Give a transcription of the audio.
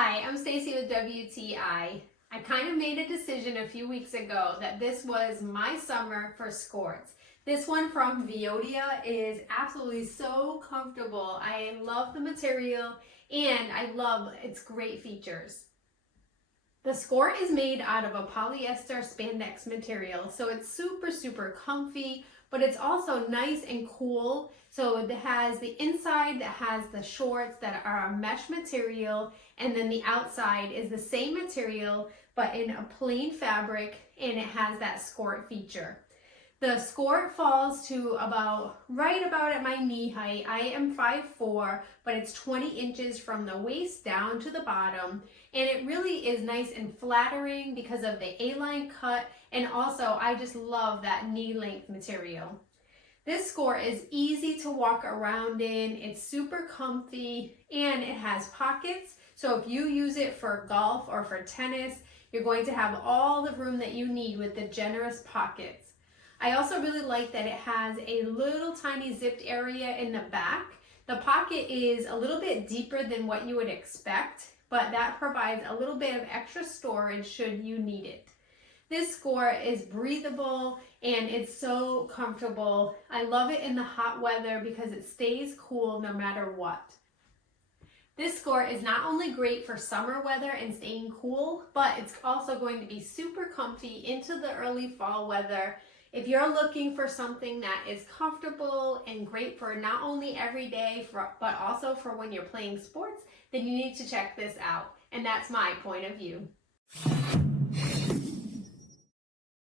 Hi, I'm Stacy with WTI. I kind of made a decision a few weeks ago that this was my summer for Skorts. This one from Viodia is absolutely so comfortable. I love the material and I love its great features. The Skort is made out of a polyester spandex material, so it's super comfy, but it's also nice and cool. So it has the inside that has the shorts that are a mesh material, and then the outside is the same material but in a plain fabric, and it has that Skort feature. The Skort falls to right about at my knee height. I am 5'4", but it's 20 inches from the waist down to the bottom. And it really is nice and flattering because of the A-line cut. And also, I just love that knee length material. This Skort is easy to walk around in. It's super comfy and it has pockets. So if you use it for golf or for tennis, you're going to have all the room that you need with the generous pockets. I also really like that it has a little tiny zipped area in the back. The pocket is a little bit deeper than what you would expect, but that provides a little bit of extra storage should you need it. This Skort is breathable and it's so comfortable. I love it in the hot weather because it stays cool no matter what. This Skort is not only great for summer weather and staying cool, but it's also going to be super comfy into the early fall weather. If you're looking for something that is comfortable and great for not only every day, but also for when you're playing sports, then you need to check this out. And that's my point of view.